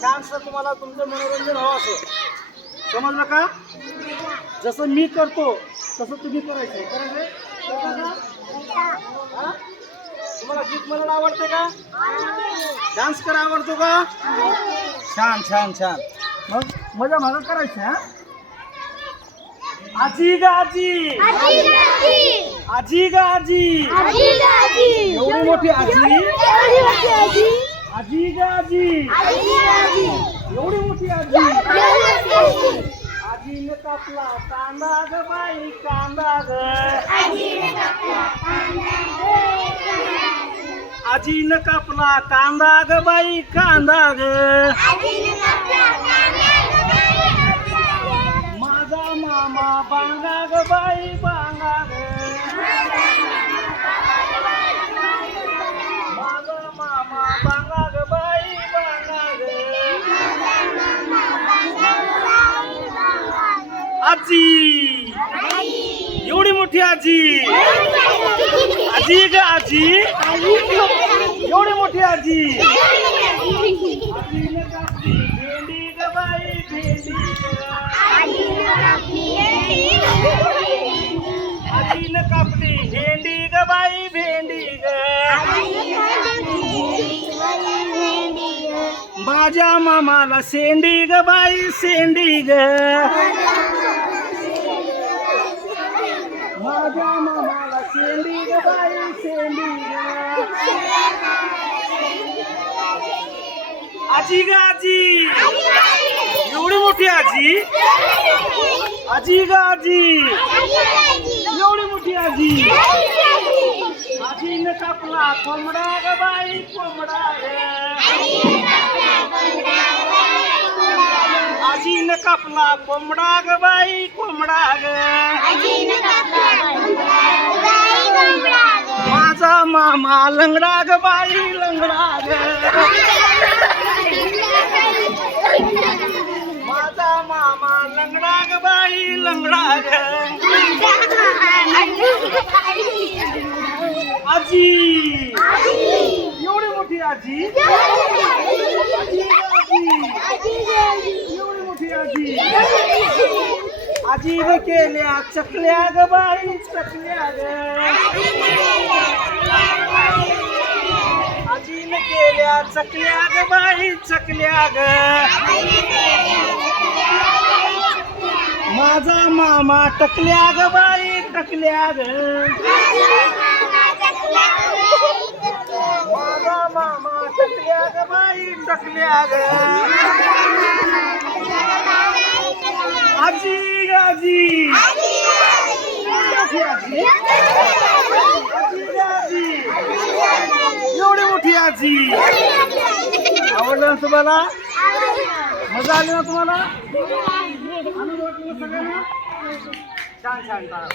छानसं तुम्हाला तुमचं मनोरंजन हवं असं समजलं का? जसं मी करतो तसं तुम्ही करायचं. करायचं? तुम्हाला गीत म्हणायला आवडते का? डान्स करा आवडतो का? छान छान छान. मग मजा मागं करायचं हा? आजी गाजी आजी! आजी। गा आजी। एवढी मोठी आजी। आजी। गा आजी एवढी मोठी आजी आजीने कापला कांदा ग बाई कांदा ग। आजीनं कापला कांदा ग बाई कांदा ग। माझा मामा बांगा ग बाई बांगा ग माझा मामा बांगा ग बाई बांगा ग आजी। एवढी मोठी आजी। आजी ग आजी। आजी भेंडी ग ग आजीनं कापली भेंडी बाई भेंडी ग माझ्या मामाला शेंडी ग बाई शेंडी ग आजी ग आजी. एवढी मोठी आजी? आजी ग आजी. एवढी मोठी आजी. आजीनं कापला कोंबडा ग बाई कोंबडा ग. आजीनं कापला कोंबडा ग बाई कोंबडा ग. मामा लंगडा ग बाई लंगडा ग माझा मामा लंगडा ग बाई लंगडा ग आजी? एवढी आजी? आजी केल्या, चकल्या ग चकल्या चकल्या ग बाई चकल्या ग. माझा मामा टकल्या ग बाई टकल्या ग. माझा मामा टकल्या ग बाई टकल्या ग. आजी आजी. एवढी मोठी आजी. मज़ा आली आनंद वाटला सगळ्यांना? छान छान छान.